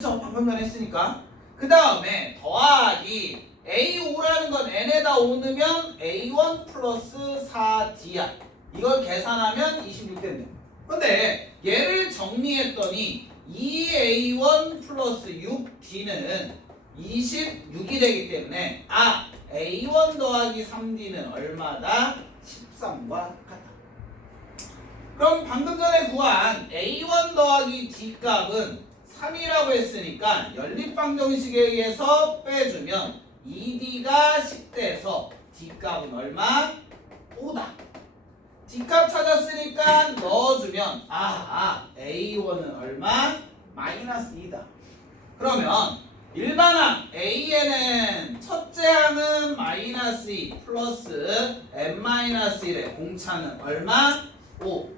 방금 전에 했으니까. 그 다음에 더하기 A5라는 건 n에다 5 넣으면 A1 플러스 4D야. 이걸 계산하면 26 된대. 근데 얘를 정리했더니 2A1 플러스 6D는 26이 되기 때문에 A1 더하기 3D는 얼마다? 13과 같다. 그럼 방금 전에 구한 A1 더하기 D 값은 3이라고 했으니까 연립방정식에 의해서 빼주면 2D가 10대에서 D 값은 얼마? 5다. D 값 찾았으니까 넣어주면 A1은 얼마? 마이너스 2다. 그러면 일반항 AN은 첫째 항은 마이너스 2 플러스 n-1의 공차는 얼마? 5.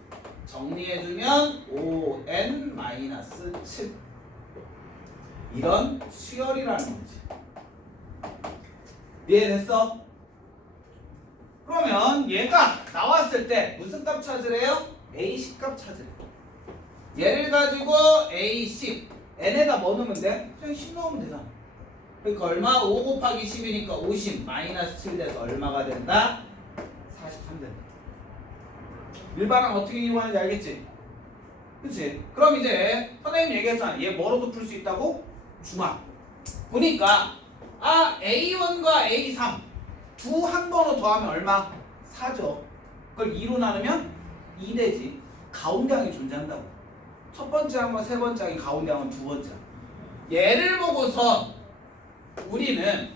정리해주면 5n-7. 이런 수열이라는 거지. 이해됐어? 그러면 얘가 나왔을 때 무슨 값 찾으래요? A10 값 찾으래요. 얘를 가지고 A10 n에다 뭐 넣으면 돼? 그냥 10 넣으면 되잖아. 그러니까 얼마? 5 곱하기 10이니까 50 마이너스 7 돼서 얼마가 된다? 43 된다. 일반항 어떻게 이용하는지 알겠지? 그치? 그럼 이제 선생님 얘기했잖아. 얘 뭐로도 풀 수 있다고? 중합. 보니까 A1과 A3 두 한 번호 더하면 얼마? 4죠. 그걸 2로 나누면 2 되지. 가운데 항이 존재한다고. 첫 번째 항과 세 번째 항이 가운데 항은 두 번째 항. 얘를 보고서 우리는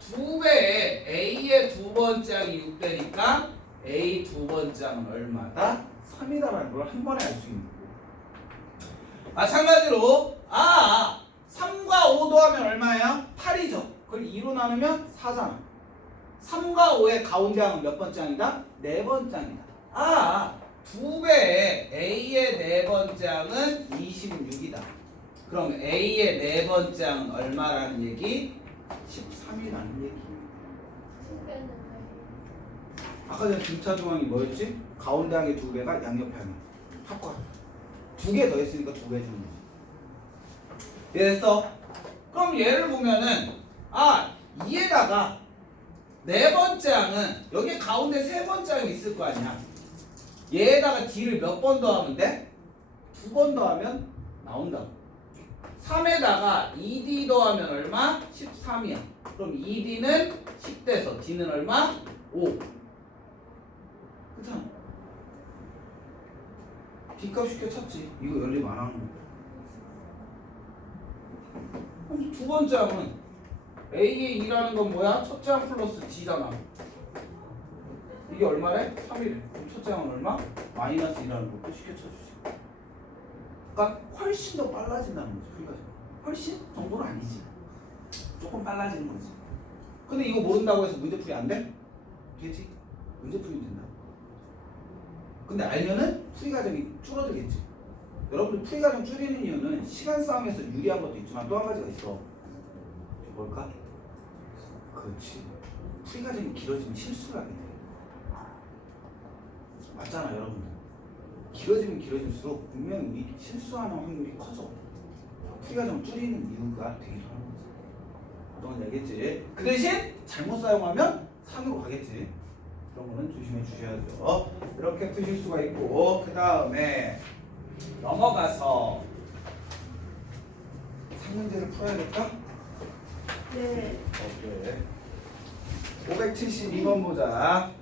두 배에 A의 두 번째 항이 6배니까 A 두 번째 항은 얼마다? 3이다라는 걸 한 번에 알 수 있는 거고. 마찬가지로 3과 5 더하면 얼마예요? 8이죠. 그걸 2로 나누면 4잖아. 3과 5의 가운데 항은 몇 번째 항이다? 네 번째 항이다. 두 배에 A의 네 번째 항은 26이다. 그럼 A의 네 번째 항은 얼마라는 얘기? 13이라는 얘기. 아까 전에 등차 중앙이 뭐였지? 가운데 항의 두 배가 양옆에 항이 합과. 두 개 더 했으니까 두 배 주는 거지. 이해됐어? 그럼 얘를 보면은 이에다가 네 번째 항은 여기 가운데 세 번째 항이 있을 거 아니야. 얘에다가 D를 몇 번 더하면 돼? 두 번 더하면 나온다고. 3에다가 2D 더하면 얼마? 13이야. 그럼 2D는 10대서 D는 얼마? 5. 그렇잖아. D값 쉽게 찾지. 이거 연립 안 하는 거. 그럼 두 번째 항은 A의 2라는 건 뭐야? 첫째 항 플러스 D잖아. 이게 얼마래? 3이래. 그럼 첫째 항은 얼마? 마이너스 2라는 것도 쉽게 찾을 수 있어. 그러니까 훨씬 더 빨라진다는 거지. 그러니까 훨씬 정도는 아니지. 조금 빨라지는 거지. 근데 이거 모른다고 해서 문제풀이 안 돼? 되지. 문제풀이 된다. 근데 알면은 풀이 과정이 줄어들겠지. 여러분들 풀이 과정 줄이는 이유는 시간 싸움에서 유리한 것도 있지만 또 한 가지가 있어. 뭘까? 그렇지. 풀이 과정이 길어지면 실수를 하게 돼. 맞잖아, 여러분들. 길어지면 길어질수록 분명히 우리 실수하는 확률이 커져. 풀이 과정 줄이는 이유가 되기도 하는 거지. 어떤 건지 알겠지? 그 대신 잘못 사용하면 산으로 가겠지. 그런 거는 조심해 주셔야죠. 이렇게 푸실 수가 있고, 그 다음에 넘어가서 상문제를 풀어야겠다? 네. 오케이. 572번 보자.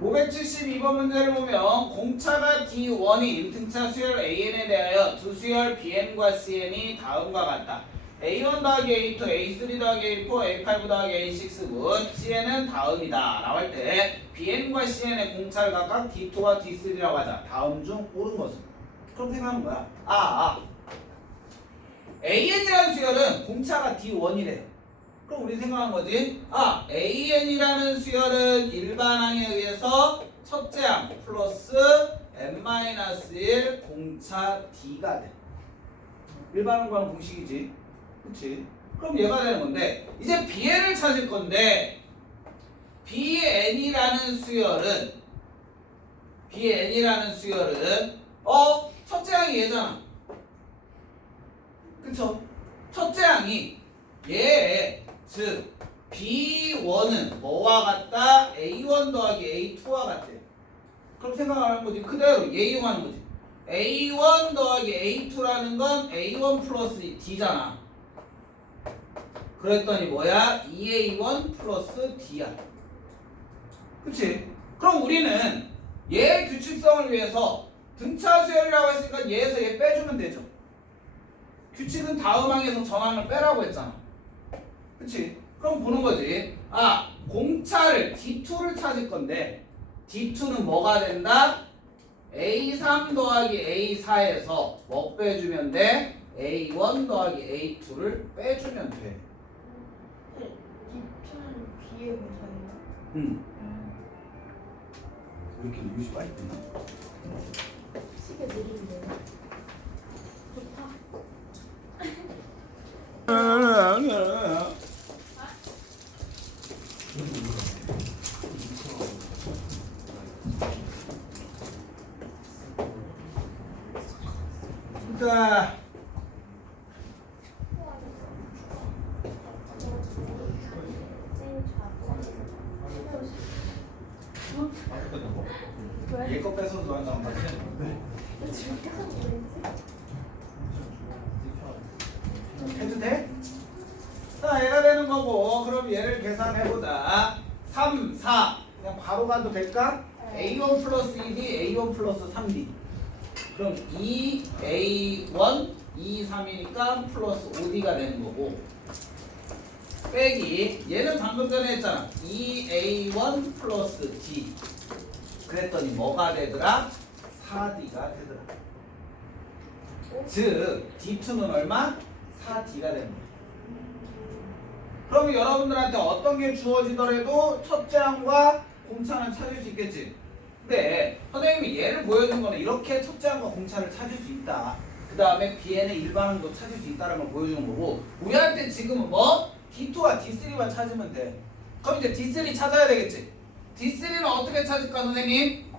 (572번) 문제를 보면 공차가 D1인 등차 수열 AN에 대하여 두 수열 BN과 CN이 다음과 같다. A1 더하기 A2, A3 더하기 A4, A5 더하기 A6분 CN은 다음이다 라고 할 때 BN과 CN의 공차를 각각 D2와 D3라고 하자. 다음 중 옳은 것은? 그럼 생각하는 거야. AN이라는 수열은 공차가 D1이래요. 그럼 우리 생각한 거지. 아, AN이라는 수열은 일반항에 의해서 첫째 항 플러스 n-1 공차 D가 돼. 일반항과는 공식이지. 그치? 그럼 얘가 되는 건데, 이제 BN을 찾을 건데, BN이라는 수열은 첫째 항이 얘잖아. 그쵸? 첫째 항이 얘, 즉 B1은 뭐와 같다? A1 더하기 A2와 같대. 그럼 생각하는 거지. 그대로 얘 이용하는 거지. A1 더하기 A2라는 건 A1 플러스 D잖아. 그랬더니 뭐야? 2A1 플러스 D야. 그치? 그럼 우리는 얘 규칙성을 위해서 등차 수열이라고 했으니까 얘에서 얘 빼주면 되죠. 규칙은 다음 항에서 전항을 빼라고 했잖아. 그치? 그럼 보는 거지. 아, 공차를 D2를 찾을 건데 D2는 뭐가 된다? A3 더하기 A4에서 뭐 빼주면 돼? A1 더하기 A2를 빼주면 돼. 기초는 B의 공차예요. 응. 왜 이렇게 유시 빨리 끝나? 시계 느린데요. 좋다. 자, 왜? 얘 거 뺏어서 나랑 같이 해. 지금 계속 뭐지? 해도 돼? 자, 얘가 되는 거고, 그럼 얘를 계산해보자. 3, 4. 그냥 바로 가도 될까? A1 플러스 2D, A1 플러스 3D. 그럼 2A1, 2, 3이니까 플러스 5D가 되는 거고. 빼기. 얘는 방금 전에 했잖아. 2A1 플러스 D. 그랬더니 뭐가 되더라? 4D가 되더라. 즉, D2는 얼마? 4D가 되는 거야. 그러면 여러분들한테 어떤 게 주어지더라도 첫째 항과 공차는 찾을 수 있겠지. 근데 선생님이 얘를 보여준 거는 이렇게 첫째 항과 공차를 찾을 수 있다. 그 다음에 BN의 일반항도 찾을 수 있다는 걸 보여주는 거고, 우리한테 지금은 뭐? D2와 D3만 찾으면 돼. 그럼 이제 D3 찾아야 되겠지. D3는 어떻게 찾을까, 선생님?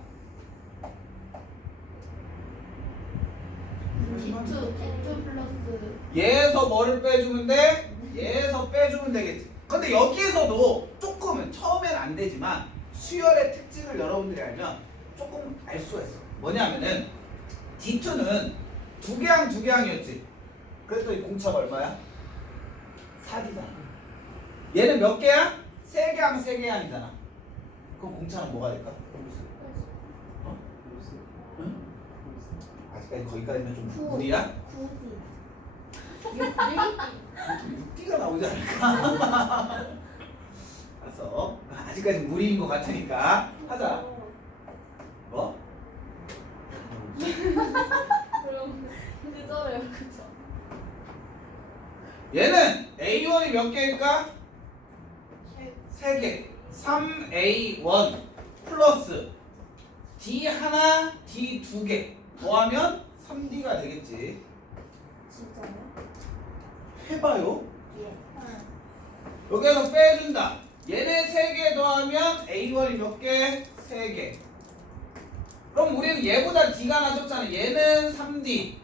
D2 플러스 얘에서 뭐를 빼주면 돼? 얘에서 빼주면 되겠지. 근데 여기에서도 조금은 처음엔 안 되지만 수열의 특징을 여러분들이 알면 조금 알 수가 있어. 뭐냐면은 D2는 두 개 항이었지. 그랬더니 공차가 얼마야? 4D잖아. 얘는 몇 개야? 세 개 항이잖아. 그럼 공차는 뭐가 될까? 어? 응? 아직까지 거기까지는 좀 무리야? 9D 6D가 나오지 않을까? 알았어. 아직까지 무리인 것 같으니까 하자. 뭐? 그럼 늦어요 그쵸? 얘는 A1이 몇 개일까? 3개. 3A1 플러스 D 하나, D 2개 더하면 3D가 되겠지. 진짜요? 해봐요. 예. 여기에서 빼준다. 얘네 3개 더하면 A1이 몇 개? 3개. 그럼 우리는 얘보다 D가 낮았잖아. 얘는 3D,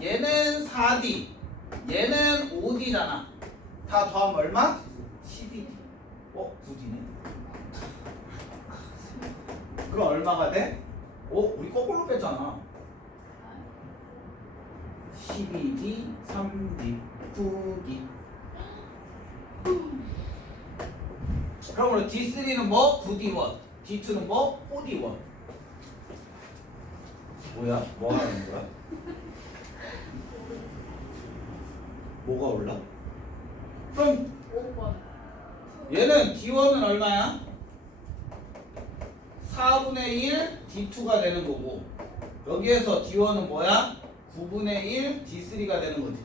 얘는 4D, 얘는 5D잖아. 다 더하면 얼마? 12D. 9D네. 그럼 얼마가 돼? 우리 거꾸로 뺐잖아. 12D, 3D, 9D. 그럼 우리 D3는 뭐? 9D1. D2는 뭐? 4D1. 뭐야? 뭐 하는 거야? 뭐가 올라? 그럼 5번 얘는 D1은 얼마야? 4분의 1 D2가 되는 거고, 여기에서 D1은 뭐야? 9분의 1 D3가 되는 거지.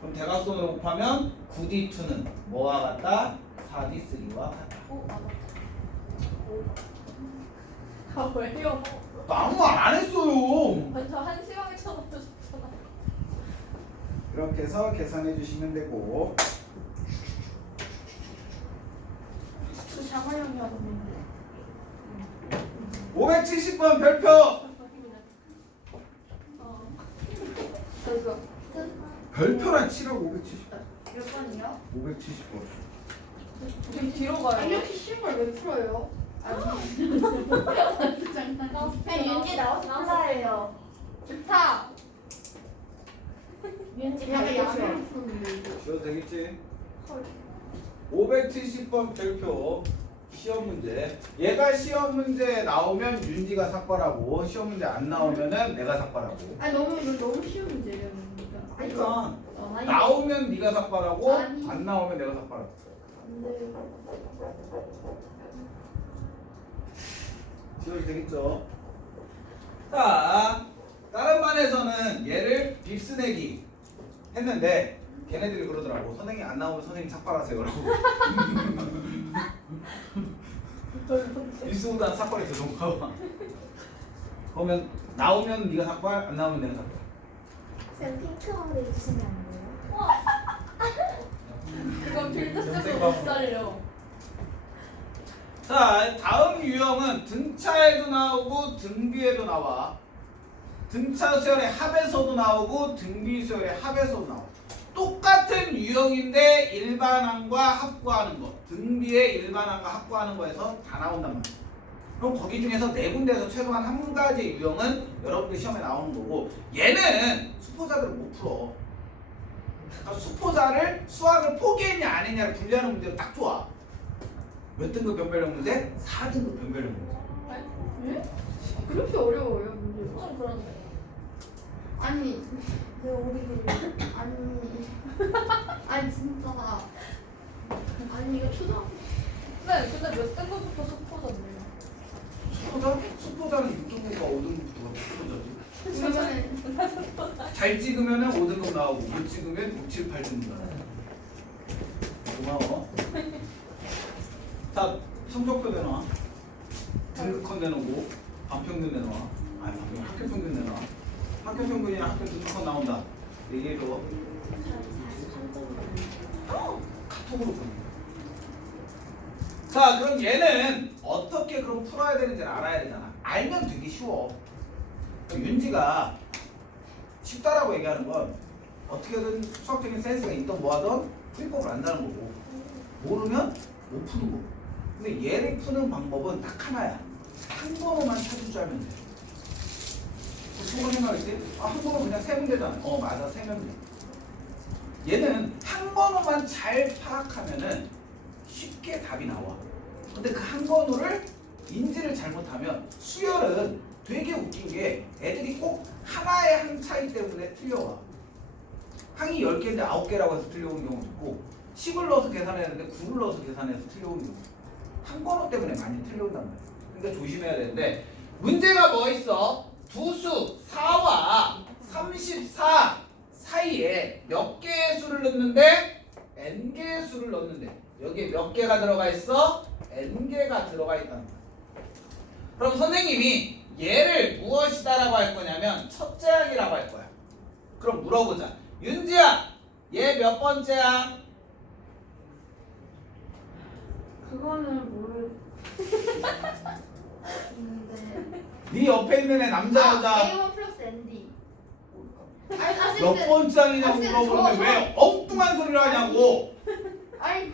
그럼 대각선으로 곱하면 9D2는 뭐와 같다? 4D3와 같다. 오 맞아. 아 왜요? 나 아무 말 안 했어요. 저한 시간에 쳐놓으셨잖아. 이렇게 해서 계산해 주시면 되고. 그 장화영이 하던데. 570번 별표. 그래서 별표란 치라고 570. 몇 번이요? 570번. 되게 뒤로 가요. 아니 이렇게 쉬운 걸 왜 풀어요? 아니 장난. 윤지 나와서 풀어요. 좋다. 윤지 약간 야매로 푸는데 이거. 쉬어도 되겠지? 헐. 570번 별표 시험 문제. 얘가 시험 문제 나오면 윤지가 삭발하고 시험 문제 안 나오면은 내가 삭발하고. 아니 너무 이거 너무 쉬운 문제예요. 그러니까 아니, 나오면 네가 삭발하고 아니. 안 나오면 내가 삭발하고. 안 돼요. 지워도 되겠죠? 자, 다른 반에서는 얘를 빕스 내기 했는데 걔네들이 그러더라고. 선생님 안 나오면 선생님 삭발하세요라고. 빕스보다는 삭발이 더 좋은가 봐. 그러면 나오면 네가 삭발, 안 나오면 내가 삭발. 쌤 핑크머리 해주시면 안 돼요? 그건 빌드 연생 쓰고 방법. 못 살려. 자, 다음 유형은 등차에도 나오고 등비에도 나와. 등차 수열의 합에서도 나오고 등비 수열의 합에서도 나와. 똑같은 유형인데 일반항과 합구하는 거. 등비의 일반항과 합구하는 거에서 다 나온단 말이야. 그럼 거기 중에서 네 군데에서 최소한 한 가지 유형은 여러분들 시험에 나오는 거고, 얘는 수포자들을 못 풀어. 그러니까 수포자를 수학을 포기했냐 안 했냐를 분리하는 문제로 딱 좋아. 몇 등급 변별력 문제? 4등급 변별력 문제. 예? 그렇게 어려워요 문제가? 좀 그런데. 아니 왜 우리들이 아니 진짜. 아니 이거 초등학교. 네 근데 몇 등급부터 수포졌네요. 수포자? 수포자는 6등급과 5등급부터가 수포자지. 그러면은 잘 찍으면 5등급 나오고 못 찍으면 6, 7, 8등급 나와. 고마워. 자, 성적표 내놔. 등급컷 내놓고 반평균 내놔. 아니 반평균, 학교 평균 내놔. 학교 평균이랑 학교 등급컷 나온다. 얘기해줘. 43점이에요. 카톡으로 보내. 자, 그럼 얘는 어떻게 그럼 풀어야 되는지를 알아야 되잖아. 알면 되게 쉬워. 그러니까 윤지가 쉽다라고 얘기하는 건 어떻게든 수학적인 센스가 있던 뭐하던 풀이법을 안다는 거고, 모르면 못 푸는 거고. 근데 얘를 푸는 방법은 딱 하나야. 한 번호만 찾을 하면 돼. 속으로 생각했지? 아, 한 번호 그냥 세면 되잖아. 맞아, 세면 돼. 얘는 한 번호만 잘 파악하면은 쉽게 답이 나와. 근데 그 한 번호를 인지를 잘못하면 수열은 되게 웃긴 게 애들이 꼭 하나의 한 차이 때문에 틀려와. 항이 10개인데 9개라고 해서 틀려오는 경우도 있고, 10을 넣어서 계산해야 되는데 9를 넣어서 계산해서 틀려오는 경우도 있고, 한 번호 때문에 많이 틀려온단 말이야. 그러니까 조심해야 되는데, 문제가 뭐 있어? 두수 4와 34 사이에 몇 개의 수를 넣는데 n개의 수를 넣는데 여기에 몇 개가 들어가 있어? n개가 들어가 있다는 거야. 그럼 선생님이 얘를 무엇이다라고 할 거냐면 첫째 항이라고 할 거야. 그럼 물어보자. 윤지야, 얘 몇 번째야? 그거는 모르. 근데 네 옆에 있는 애 남자 여자 A1 플러스 ND. 아니 몇 번째 항이냐고 아니, 물어보는데 저- 왜 엉뚱한 소리를 하냐고. 아니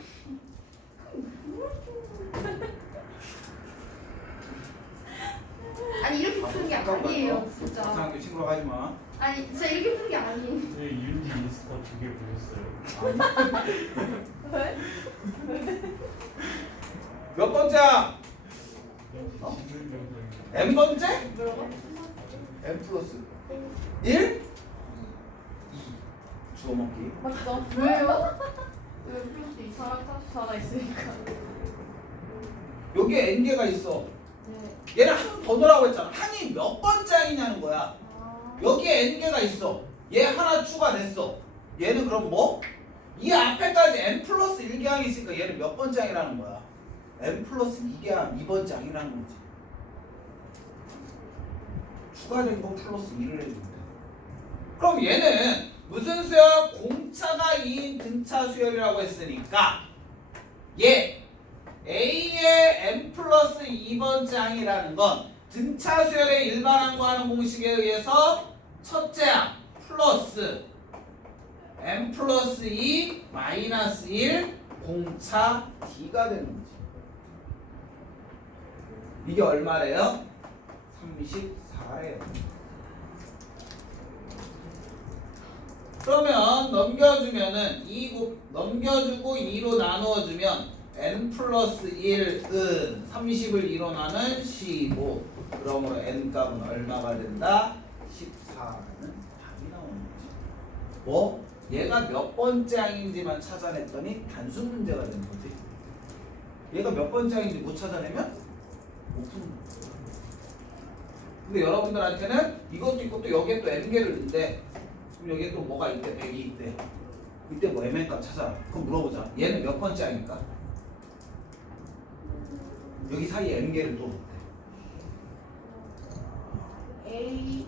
아니 이렇게 푸는 게 아니에요 진짜. 이상하게 친구라고 하지 마. 아니 진짜 이렇게 푸는 게 아니에요. 네, 윤지 인스타 2개 보냈어요. 왜? 몇 번째야? 어? n 번째? 뭐라고? n 플러스 1? 2 주워 먹기. 맞죠? 왜요? 왜 플러스 이 사람 있으니까. 여기에 n개가 있어. 네. 얘는 한 번호라고 했잖아. 한이 몇 번째 항이냐는 거야. 아. 여기에 n개가 있어. 얘 하나 추가됐어. 얘는 그럼 뭐? 이 앞에까지 n 플러스 1개항이 있으니까 얘는 몇 번째 항이라는 거야? n 플러스 2개항 2번째 항이라는 거지. 추가된 거 플러스 1을 해주면 돼. 그럼 얘는 무슨 수열? 공차가 2인 등차 수열이라고 했으니까 얘 A의 n 플러스 2번째 항이라는 건 등차 수열의 일반항과하는 공식에 의해서 첫째 항 플러스 n 플러스 2 마이너스 1 공차 d가 되는 거지. 이게 얼마래요? 34래요. 그러면 넘겨주면은 2 넘겨주고 2로 나누어주면 n 플러스 1은 30을 2로 나눈 15. 그러므로 n 값은 얼마가 된다? 14라는 답이 나오는 거지. 뭐? 얘가 몇 번째 항인지만 찾아냈더니 단순 문제가 되는 거지. 얘가 몇 번째 항인지 못 찾아내면 못 푸는 거야. 근데 여러분들한테는 이것도 있고 또 여기에 또 n개를 넣는데 그럼 여기에 또 뭐가 있대? 100이 있대. 이때 뭐 mn값 찾아라. 그럼 물어보자. 얘는 몇 번째 항일까? 여기 사이에 n개를 또 넣대. A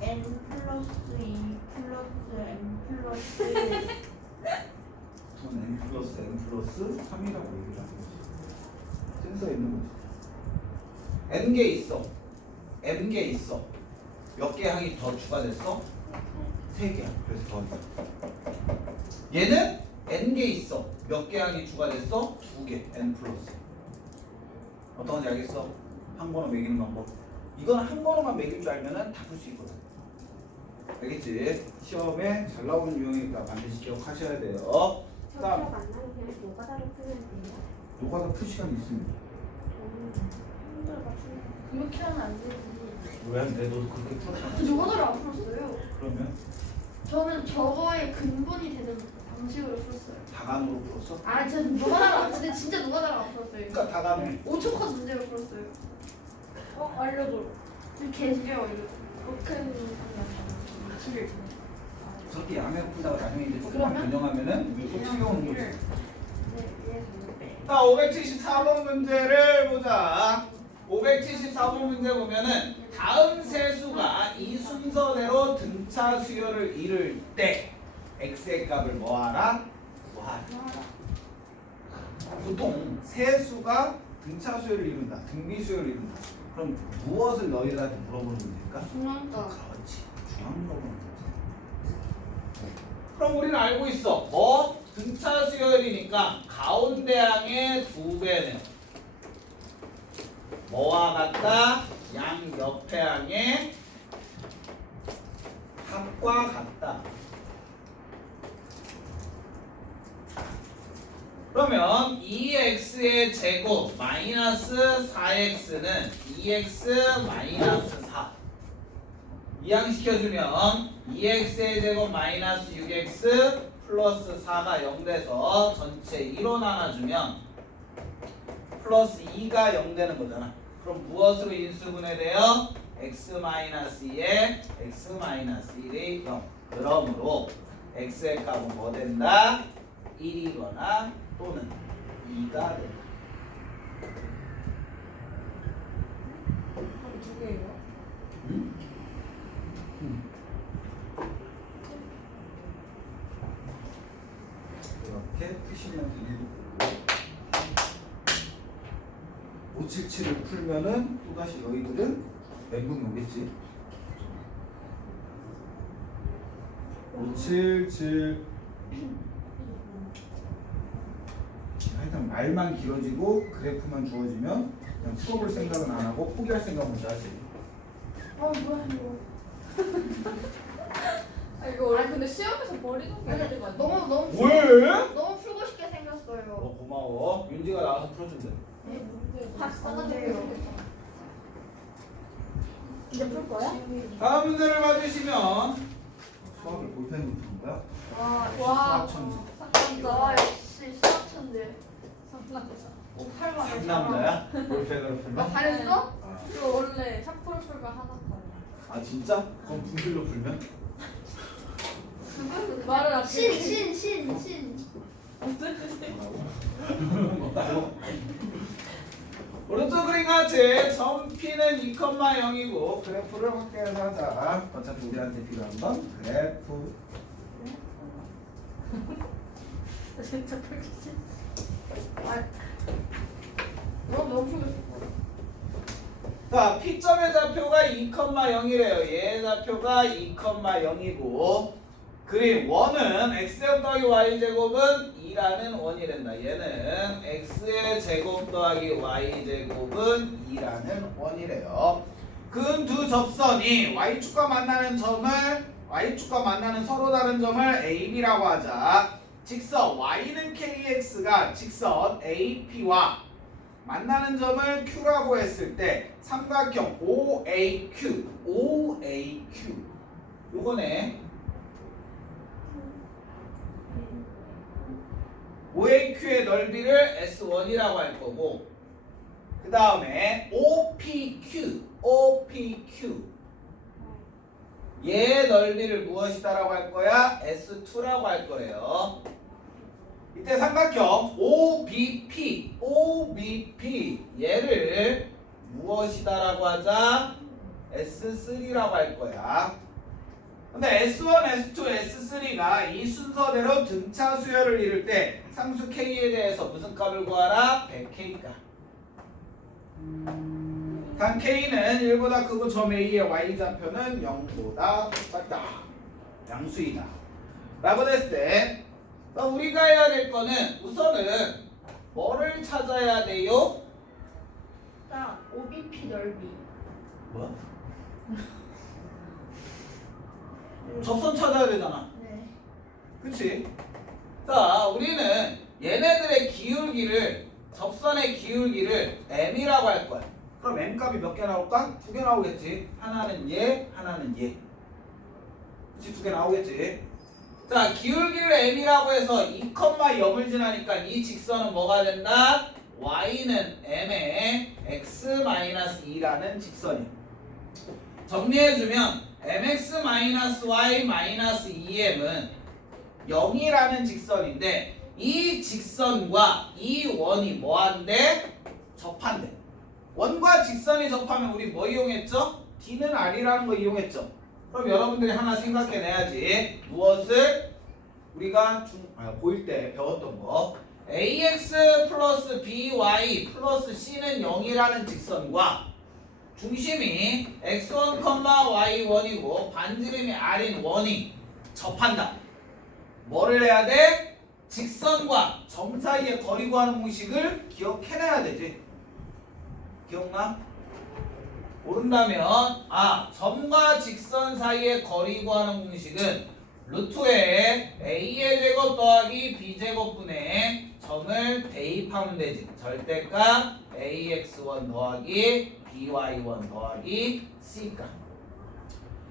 N 플러스 2 플러스 N 플러스 전 n 플러스 n 플러스 3이라고 얘기를 하는 거지. 센서 있는 거지. n개 있어. n개 있어. 몇 개 항이 더 추가됐어? 3개야. 그래서 더 있어. 얘는 n개 있어. 몇 개 항이 추가됐어? 2개. n 플러스. 어떤 건지 알겠어? 한 번호 매기는 방법. 이건 한 번호만 매길 줄 알면은 다 풀 수 있거든. 알겠지? 시험에 잘 나오는 유형이니까 반드시 기억하셔야 돼요. 저 그다음 기억 안 나면 그냥 노가다로 풀면 돼요. 노가다 풀 시간이 있습니다. 힘들어가지고. 그렇게 하면 안 되지. 왜? 너도 그렇게 풀었잖아. 저거를 안 풀었어요. 그러면 저는 저거의 근본이 되는 방식으로 풀었어요. 다간으로 풀었어? 아, 저 노가다를 안 근데 진짜 노가다를 안 풀었어요. 그러니까 다간으로. 5초 컷 문제로 풀었어요. 알려줘. 개지겨워 이거. 어떻게 저렇게 양면 푼다고 나중에 이제 조금만 그러면? 변형하면은 또 틀려오는 거지. 네. 자, 574번 문제를 보자. 574번 문제 보면은 다음 세수가 이 순서대로 등차 수열을 이룰 때 x의 값을 뭐하라? 구하라. 보통 세수가 등차 수열을 이룬다, 등비 수열을 이룬다. 그럼 무엇을 너희들한테 물어보는 문제일까? 중앙가. 그렇지. 중앙 물어보는 문제. 그럼 우리는 알고 있어. 뭐? 등차 수열이니까 가운데 항의 2배는 뭐와 같다? 양 옆에 항의 합과 같다. 그러면 2x의 제곱 마이너스 4x는 2x 마이너스 4 이항시켜주면 2x의 제곱 마이너스 6x 플러스 4가 0 돼서 전체 1로 나눠주면 플러스 2가 0 되는 거잖아. 그럼 무엇으로 인수분해돼요? x-2에 x-1이 0. 그러므로 x의 값은 뭐 된다? 1이거나 또는 2가 된다. 두 개예요. 응? 이렇게 푸시면서 577을 풀면은 또다시 너희들은 멘붕이 오겠지. 577 하여튼 말만 길어지고 그래프만 주어지면 그냥 풀어볼 생각은 안 하고 포기할 생각 먼저 하지. 뭐야 이거. 아 이거 원래 근데 시험에서 머리 좀 근데 거 아니야? 너무 왜? 너무 풀고 싶게 생겼어요. 고마워. 윤지가 나와서 풀어준대. 박사가 돼요. 되고. 이제 풀 거야? 다음 문제를 봐주시면 수학을 볼펜으로 푸는 거야? 와. 수학천재. 나 역시 수학천재. 오 8만. 상남자야? 볼펜으로 나 풀면? 잘했어? 이거 원래 샤프로 풀면 하나 더. 아 진짜? 그럼 분필로 풀면? 말을 아끼. 신. 오른쪽 그림 같이 점 P는 2,0이고 그래프를 확대해서 하자. 어차피 우리한테 필요한 건 그래프. 진짜 풀기 싫어. 너무 풀고 싶어. 자, P점의 좌표가 2,0이래요. 얘의 좌표가 2,0이고 그림 1은 x제곱 더하기 y제곱은 2라는 원이란다. 얘는 x의 제곱 더하기 y제곱은 2라는 원이래요. 그 두 접선이 y축과 만나는 서로 다른 점을 AB라고 하자. 직선 y는 kx가 직선 AP와 만나는 점을 Q라고 했을 때 삼각형 OAQ 요거네. OAQ의 넓이를 S1이라고 할 거고 그 다음에 OPQ 얘의 넓이를 무엇이다라고 할 거야? S2라고 할 거예요. 이때 삼각형 OBP 얘를 무엇이다라고 하자? S3라고 할 거야. 근데 S1, S2, S3가 이 순서대로 등차 수열을 이룰 때 상수 K에 대해서 무슨 값을 구하라? 100K값. 단 K는 1보다 크고 점 A의 Y좌표는 0보다 작다. 양수이다. 라고 됐을 때 우리가 해야 될 거는 우선은 뭐를 찾아야 돼요? 딱 OBP 넓이. 뭐? 접선 찾아야 되잖아. 네. 그치? 자, 우리는 얘네들의 기울기를 접선의 기울기를 m이라고 할 거야. 그럼 m 값이 몇 개 나올까? 2개 나오겠지. 하나는 얘, 하나는 얘. 그치? 2개 나오겠지. 자, 기울기를 m이라고 해서 2,0을 지나니까 이 직선은 뭐가 된다? y는 m의 x-2라는 직선이야. 정리해주면 mx-y-2m은 0이라는 직선인데 이 직선과 이 원이 뭐한데? 접한대. 원과 직선이 접하면 우리 뭐 이용했죠? D는 R이라는 거 이용했죠. 그럼 여러분들이 하나 생각해내야지. 무엇을? 우리가 고1 때 배웠던 거 AX 플러스 BY 플러스 C는 0이라는 직선과 중심이 x1, y1이고 반지름이 r인 원이 접한다. 뭐를 해야 돼? 직선과 점 사이의 거리 구하는 공식을 기억해내야 되지. 기억나? 모른다면 점과 직선 사이의 거리 구하는 공식은 루트에 a의 제곱 더하기 b제곱분의 점을 대입하면 되지. 절대값 ax1 더하기 by1 더하기 c값.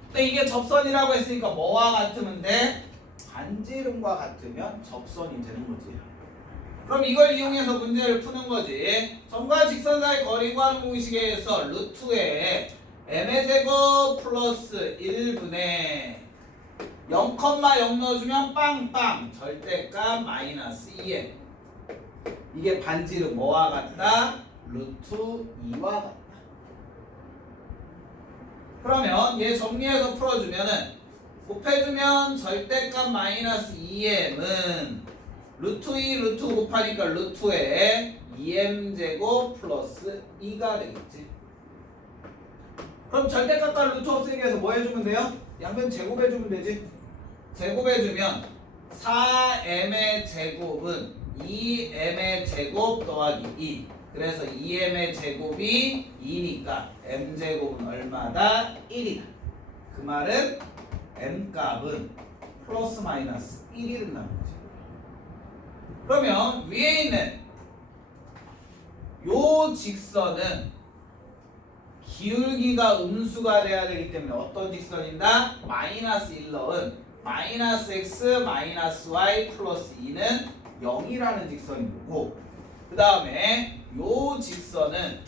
근데 이게 접선이라고 했으니까 뭐와 같으면 돼? 반지름과 같으면 접선이 되는 거지. 그럼 이걸 이용해서 문제를 푸는 거지. 점과 직선 사이 거리 구하는 공식에 의해서 루트에 m의 제곱 플러스 1분의 0,0 넣어주면 빵빵 절대값 마이너스 2m. 이게 반지름 뭐와 같다? 루트 2와 같다. 그러면 얘 정리해서 풀어주면은 곱해주면 절대값 마이너스 2m은 루트 2 루트 곱하니까 루트에 2m제곱 플러스 2가 되겠지. 그럼 절대값과 루트 없애기 위해서 뭐 해주면 돼요? 양변 제곱해주면 되지. 제곱해주면 4m의 제곱은 2m의 제곱 더하기 2. 그래서 2m의 제곱이 2니까 m제곱은 얼마다? 1이다. 그 말은 m값은 플러스 마이너스 1이 된다는 거지. 그러면 위에 있는 요 직선은 기울기가 음수가 돼야 되기 때문에 어떤 직선이다? 마이너스 1 넣은 마이너스 x 마이너스 y 플러스 2는 0이라는 직선인 거고 그 다음에 요 직선은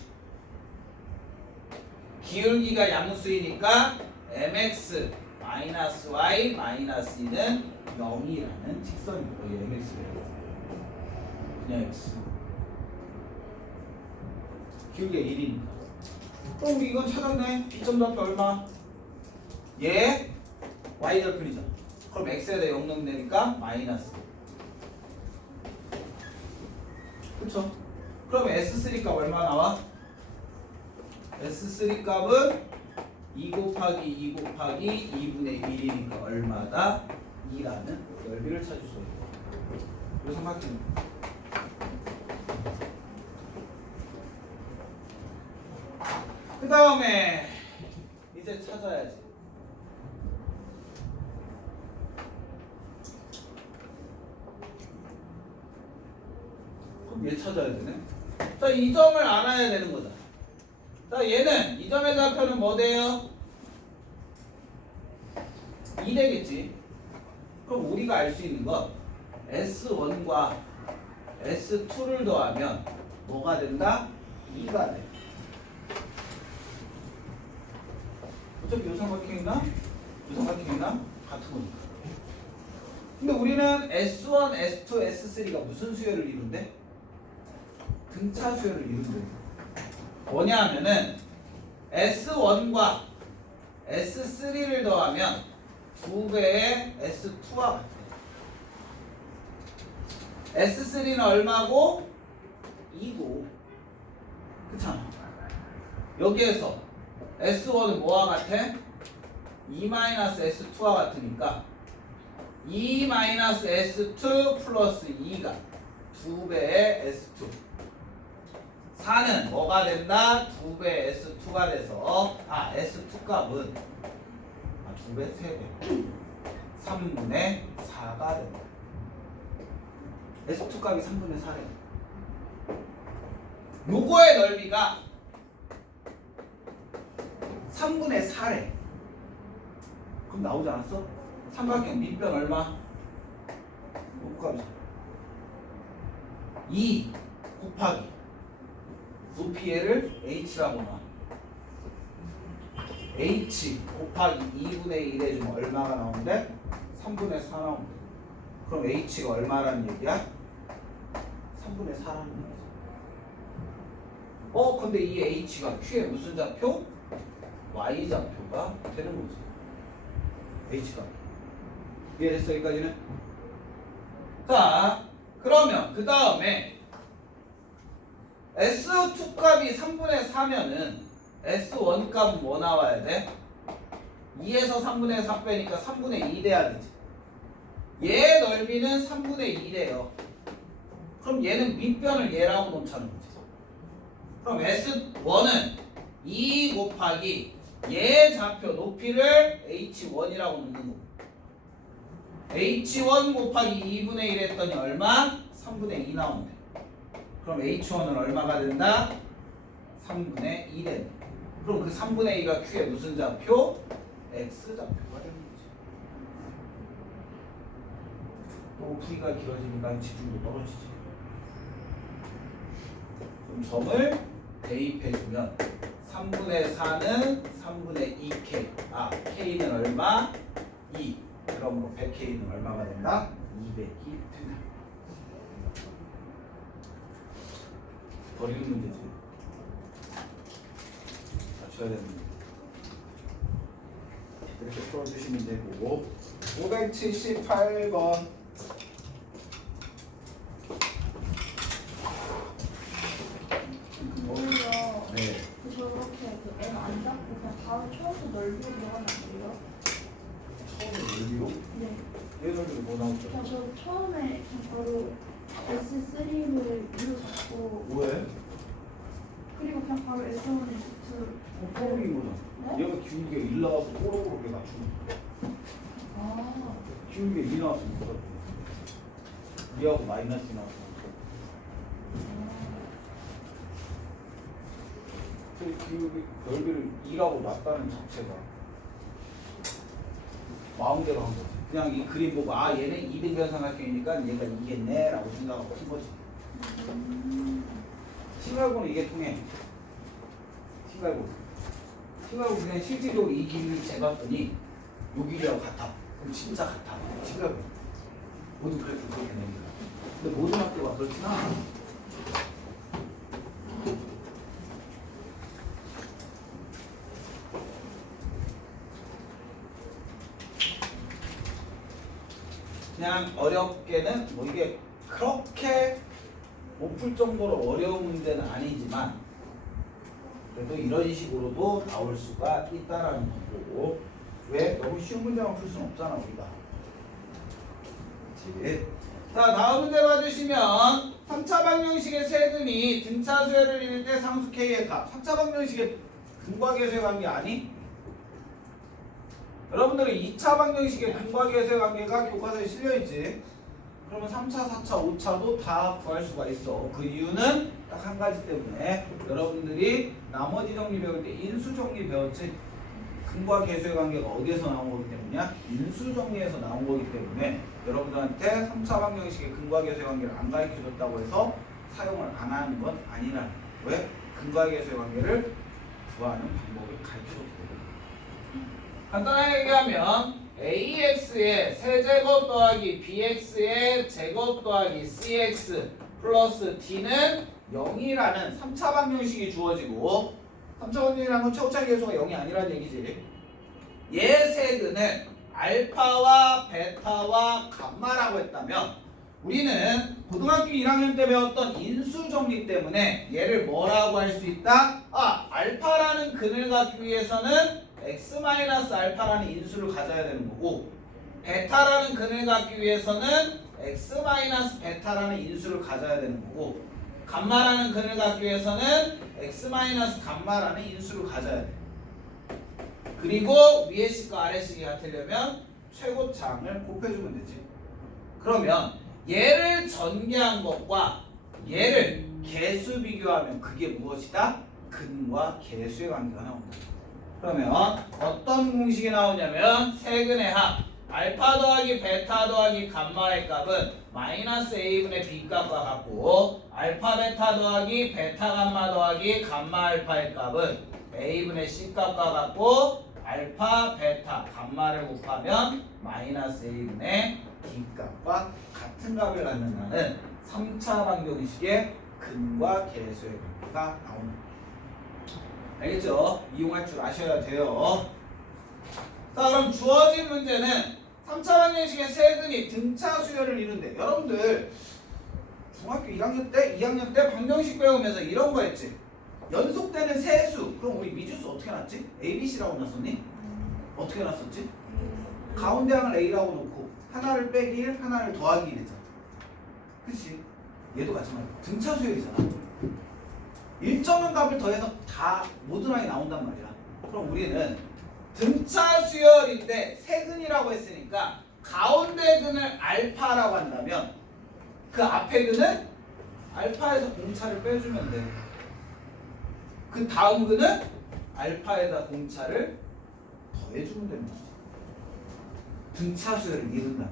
기울기가 양수이니까 mx 마이너스 y 마이너스 2는 0이라는 직선입니다. 여기 mx래요. 그냥 x. 기울기가 1이니까. 그럼 우리 이건 찾았네. B점 좌표 얼마? 얘 y절편이죠. 그럼 x에다 0 넣으면 되니까 마이너스. 그쵸? 그럼 S3 값 얼마 나와? S3 값은 2 곱하기 2 곱하기 2분의 1이니까 얼마다? 2라는 넓이를 찾을 수 있고. 이 삼각형. 그 다음에 이제 찾아야지. 그럼 얘 찾아야 되네. 자, 이 점을 알아야 되는 거다. 자, 얘는 이 점의 좌표는 뭐 돼요? 2 되겠지. 그럼 우리가 알 수 있는 건 S1과 S2를 더하면 뭐가 된다? 2가 돼. 어차피 요 삼각형이나 요 삼각형이나 같은 거니까. 근데 우리는 S1, S2, S3가 무슨 수열을 이룬대? 등차 수열을 이룬대. 뭐냐면은 S1과 S3를 더하면 2배의 S2와 같아. S3는 얼마고? 2고. 그렇잖아. 여기에서 S1은 뭐와 같아? 2-S2와 같으니까 2-S2 플러스 2가 2배의 S2. 4는 뭐가 된다? 2배 S2가 돼서 S2 값은 2배, 3배 3분의 4가 된다. S2 값이 3분의 4래. 요거의 넓이가 3분의 4래. 그럼 나오지 않았어? 삼각형 밑변 얼마? 요거 값이 2 곱하기 높이를 h라고 놔. h 곱하기 2분의 1 해주면 얼마가 나오는데? 3분의 4 나온다. 그럼 h가 얼마라는 얘기야? 3분의 4라는 얘기야. 근데 이 h가 q의 무슨 좌표? y 좌표가 되는 거지. h가. 이해됐어 여기까지는? 자, 그러면 그 다음에 S2 값이 3분의 4면은 S1 값은 뭐 나와야 돼? 2에서 3분의 4 빼니까 3분의 2 돼야 되지. 얘 넓이는 3분의 2래요. 그럼 얘는 밑변을 얘라고 놓자는 거지. 그럼 S1은 2 곱하기 얘 좌표 높이를 H1이라고 놓는 거고. H1 곱하기 2분의 1 했더니 얼마? 3분의 2 나온대. 그럼 H1은 얼마가 된다? 3분의 2 된다. 그럼 그 3분의 2가 Q의 무슨 좌표? X 좌표가 되는 거지. 또 V가 길어지니까 집중도 떨어지지. 그럼 점을 대입해주면 3분의 4는 3분의 2K. K는 얼마? 2. 그러므로 100K는 얼마가 된다? 200이 된다. 버리는 문제지. 맞춰야 되는 문제. 이렇게 풀어주시면 되고 578번 오히려 네. 저렇게 애안 잡고 그냥 바로 처음부터 넓이로 들어가면 안 돼요? 처음에 여기로? 네. 얘들도 뭐 나오죠? 저 처음에 그냥 바로 S3를 위로 잡고 왜? 그리고 그냥 바로 S1, S2 꼬르긴 거잖아. 네? 얘가 기울기가 1 나와서 꼬르꼬르게 맞추는 거야. 아, 기울기가 2 나왔으면 뭐가 돼? 2하고 마이너스 2 나왔으면 그 기울기 넓이를 2라고 놨다는 자체가 마음대로 한 거지. 그냥 이 그림 보고 얘는 2등변 삼각형이니까 얘가 이겠네 라고 생각하고 한 거지. 신갈고는 이게 통해. 신갈고 그냥 실질적으로 이 길이를 재봤더니 요 길이하고 같아. 그럼 진짜 같아. 신갈고 모든 그래프 그렇게 냅니다. 근데 모든 학교가 그렇진 않아. 그냥 어렵게는 뭐 이게 그렇게 못 풀 정도로 어려운 문제는 아니지만 그래도 이런 식으로도 나올 수가 있다라는 거고. 왜? 너무 쉬운 문제만 풀 수는 없잖아 우리가. 그치? 자 다음 문제 봐주시면 3차 방정식의 세근이 등차 수열을 이룰 때 상수 K의 값. 3차 방정식의 근과 계수의 관계 아니? 여러분들은 2차 방정식의 근과 계수의 관계가 교과서에 실려있지. 그러면 3차, 4차, 5차도 다 구할 수가 있어. 그 이유는 딱 한 가지 때문에 여러분들이 나머지 정리 배울 때 인수 정리 배웠지. 근과 계수의 관계가 어디에서 나온 거기 때문이야? 인수 정리에서 나온 거기 때문에 여러분들한테 3차 방정식의 근과 계수의 관계를 안 가르쳐줬다고 해서 사용을 안 하는 건 아니라는 거야. 왜? 근과 계수의 관계를 구하는 방법을 가르쳐줬거든. 간단하게 얘기하면 AX의 세제곱 더하기 BX의 제곱 더하기 CX 플러스 D는 0이라는 3차 방정식이 주어지고 3차 방정식이라는 건 최고차의 계수가 0이 아니라는 얘기지. 얘 세근을 알파와 베타와 감마라고 했다면 우리는 고등학교 1학년 때 배웠던 인수정리 때문에 얘를 뭐라고 할 수 있다? 알파라는 근을 갖기 위해서는 x-알파라는 인수를 가져야 되는 거고 베타라는 근을 갖기 위해서는 x-베타라는 인수를 가져야 되는 거고 감마라는 근을 갖기 위해서는 x-감마라는 인수를 가져야 돼. 그리고 위에 식과 아래 식이 같으려면 최고차항을 곱해주면 되지. 그러면 얘를 전개한 것과 얘를 개수 비교하면 그게 무엇이다? 근과 개수의 관계가 나온다. 그러면 어떤 공식이 나오냐면 세근의 합 알파 더하기 베타 더하기 감마의 값은 마이너스 a분의 b 값과 같고 알파 베타 더하기 베타 감마 더하기 감마 알파의 값은 a분의 c 값과 같고 알파 베타 감마를 곱하면 마이너스 a분의 d 값과 같은 값을 갖는다는 3차 방정식의 근과 개수의 관계가 나옵니다. 알겠죠? 이용할 줄 아셔야 돼요. 자 그럼 주어진 문제는 3차 방정식의 세근이 등차 수열을 이룬대. 여러분들 중학교 1학년 때, 2학년 때 방정식 배우면서 이런 거 했지. 연속되는 세수. 그럼 우리 미주수 어떻게 놨지? ABC라고 놨었니? 어떻게 놨었지? 가운데 하나를 A라고 놓고 하나를 빼기 1, 하나를 더하기 1 했잖아. 그치? 얘도 마찬가지야. 등차 수열이잖아. 일정한 값을 더해서 다 모든 항이 나온단 말이야. 그럼 우리는 등차 수열인데 세근이라고 했으니까 가운데 근을 알파라고 한다면 그 앞에 근은 알파에서 공차를 빼주면 돼. 그 다음 근은 알파에다 공차를 더해주면 되는 거지. 등차 수열을 이룬다면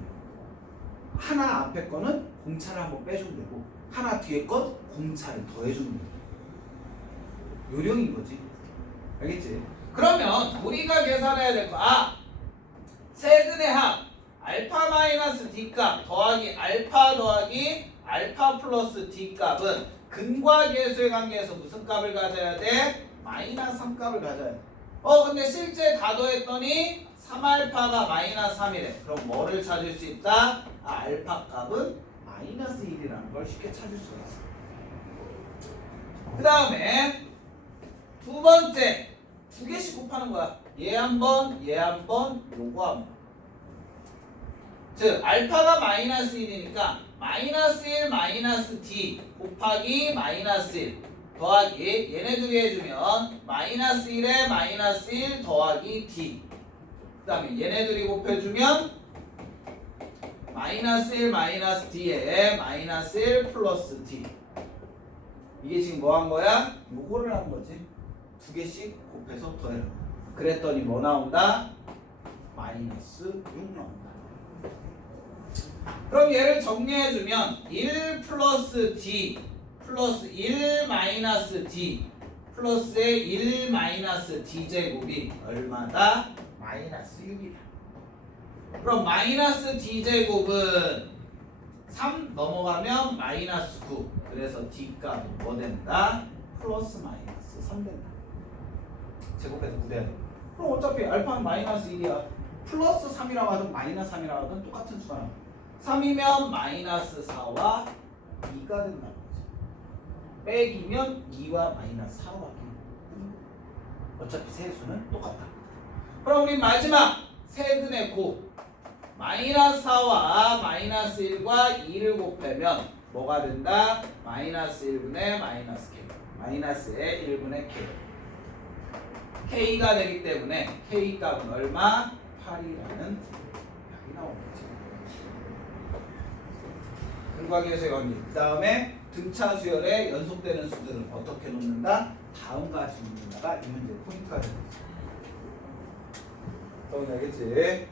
하나 앞에 거는 공차를 한번 빼주면 되고 하나 뒤에 건 공차를 더해주면 돼. 요령인 거지. 알겠지? 그러면 우리가 계산해야 될 거 세근의 합 알파 마이너스 d 값 더하기 알파 더하기 알파 플러스 d 값은 근과 계수의 관계에서 무슨 값을 가져야 돼? 마이너스 3 값을 가져야 돼. 근데 실제 다 더했더니 3알파가 마이너스 3이래. 그럼 뭐를 찾을 수 있다? 알파 값은 마이너스 1이라는 걸 쉽게 찾을 수가 있어. 그 다음에 두 번째 두 개씩 곱하는 거야. 얘 한 번, 얘 한 번, 요거 한 번. 즉 알파가 마이너스 1이니까 마이너스 1 마이너스 d 곱하기 마이너스 1 더하기 얘네 둘이 해주면 마이너스 1에 마이너스 1 더하기 d 그 다음에 얘네 둘이 곱해주면 마이너스 1 마이너스 d에 마이너스 1 플러스 d. 이게 지금 뭐 한 거야? 요거를 한 거지. 두 개씩 곱해서 더해라. 그랬더니 뭐 나온다? 마이너스 6 나온다. 그럼 얘를 정리해주면 1 플러스 d 플러스 1 마이너스 d 플러스의 1 마이너스 d 제곱이 얼마다? 마이너스 6이다. 그럼 마이너스 d 제곱은 3 넘어가면 마이너스 9. 그래서 D값은 뭐 된다? 플러스 마이너스 3 된다. 제곱해서 9 돼야 돼. 그럼 어차피 알파는 마이너스 1이야. 플러스 3이라고 하든 마이너스 3이라고 하든 똑같은 수가 나와. 3이면 마이너스 4와 2가 된다는 거지. 빼기면 2와 마이너스 4로 바뀌는 거야. 어차피 세수는 똑같다. 그럼 우리 마지막 세근의 곱 마이너스 4와 마이너스 1과 2를 곱하면 뭐가 된다? 마이너스 1분의 마이너스 K 마이너스의 1분의 K K가 되기 때문에 K 값은 얼마? 8이라는 답이 나오는 거지. 근과계수의 관계. 그 다음에 등차 수열에 연속되는 수들은 어떻게 놓는다? 다음과 같이 놓는다가 이 문제의 포인트가 되는 거지. 정리하겠지?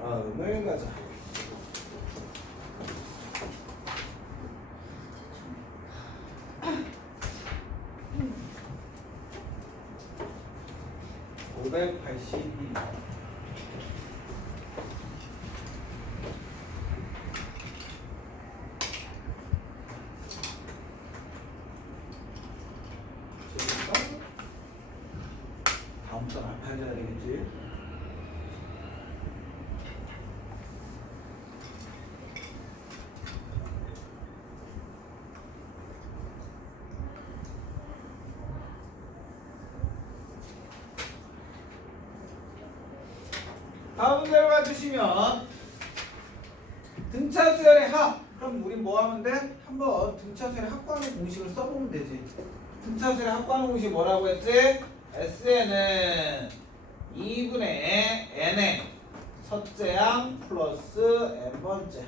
다음을 가자. (582) 다음 턴 안 팔려야 되겠지? 다음 문제를 봐주시면 등차 수열의 합. 그럼 우린 뭐 하면 돼? 한번 등차 수열의 합과하는 공식을 써보면 되지. 등차 수열의 합과하는 공식 뭐라고 했지? SN은 2분의 n의 첫째 항 플러스 n번째.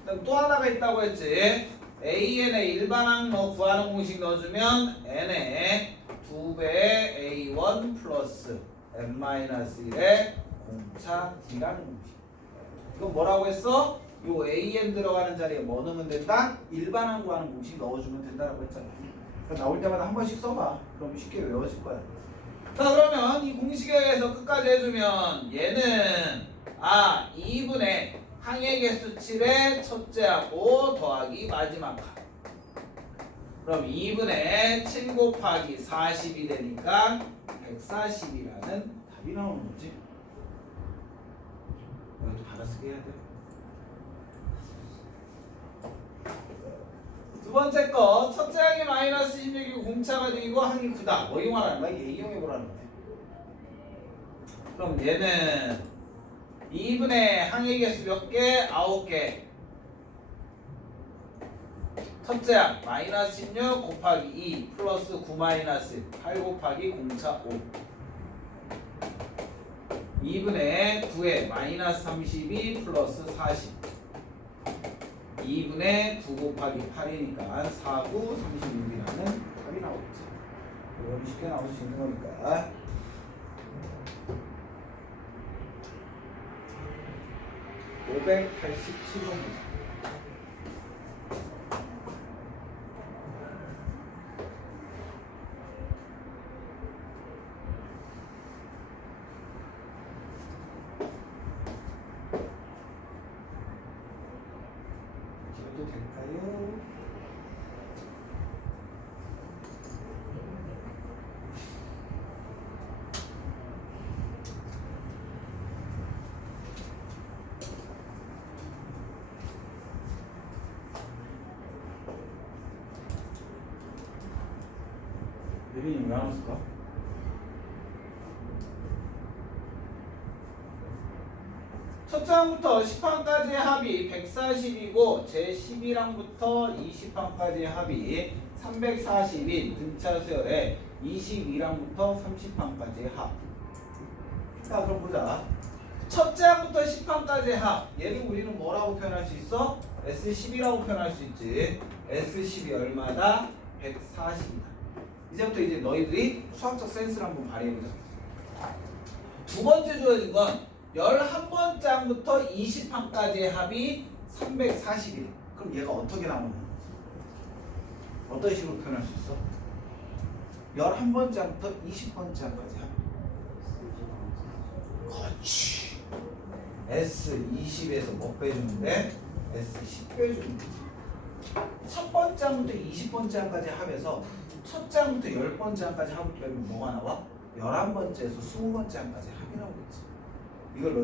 그다음 또 하나가 있다고 했지. AN의 일반항 구하는 공식 넣어주면 n의 2배의 A1 플러스 n-1의 공차 D라는 공식. 이건 뭐라고 했어? 요 AN 들어가는 자리에 뭐 넣으면 된다? 일반항 구하는 공식 넣어주면 된다라고 했잖아. 그러니까 나올 때마다 한 번씩 써봐. 그럼 쉽게 외워질 거야. 자, 그러면 이 공식에 의해서 끝까지 해주면 얘는 2분의 항의 개수 7의 첫째하고 더하기 마지막 항. 그럼 2분의 7 곱하기 40이 되니까 140이라는 답이 나오는 거지. 이것도 받아쓰기 해야 돼. 두 번째 거 첫째 항이 마이너스 16이고 공차가 되고 항이 9다. 뭐 이용하라는 거야? 얘 이용해보라는 거야. 그럼 얘는 2분의 항의 개수 몇 개? 9개. 첫째 항 마이너스 16 곱하기 2 플러스 9 마이너스 8 곱하기 공차 5. 2분의 9에 마이너스 32 플러스 40. 2분의 9 곱하기 8이니까 4, 9, 36이라는 답이 나오겠지. 이건 쉽게 나올 수 있는 거니까. (587번입니다) 이것도 될까요? 예빈이 왜 안 왔을까? 첫째 항부터 10항까지의 합이 140이고 제11항부터 20항까지의 합이 340인 등차 수열의 22항부터 30항까지의 합. 자, 그럼 보자. 첫째 항부터 10항까지의 합. 얘를 우리는 뭐라고 표현할 수 있어? S10이라고 표현할 수 있지. S10이 얼마다? 140이다. 이제부터 이제 너희들이 수학적 센스를 한번 발휘해보자. 두 번째 주어진 건 11번째 항부터 20항까지의 합이 340이래. 그럼 얘가 어떻게 나오는 거지? 어떤 식으로 표현할 수 있어? 11번째 항부터 20번째 항까지 합. 그렇지. S20에서 뭐 빼주는데? S10 빼주는 거지. 첫 번째 항부터 20번째 항까지 합해서 첫째 항부터 10번째 항까지 합을 빼면 뭐가 나와? 11번째에서 20번째 항까지 합이라고 했지. 이걸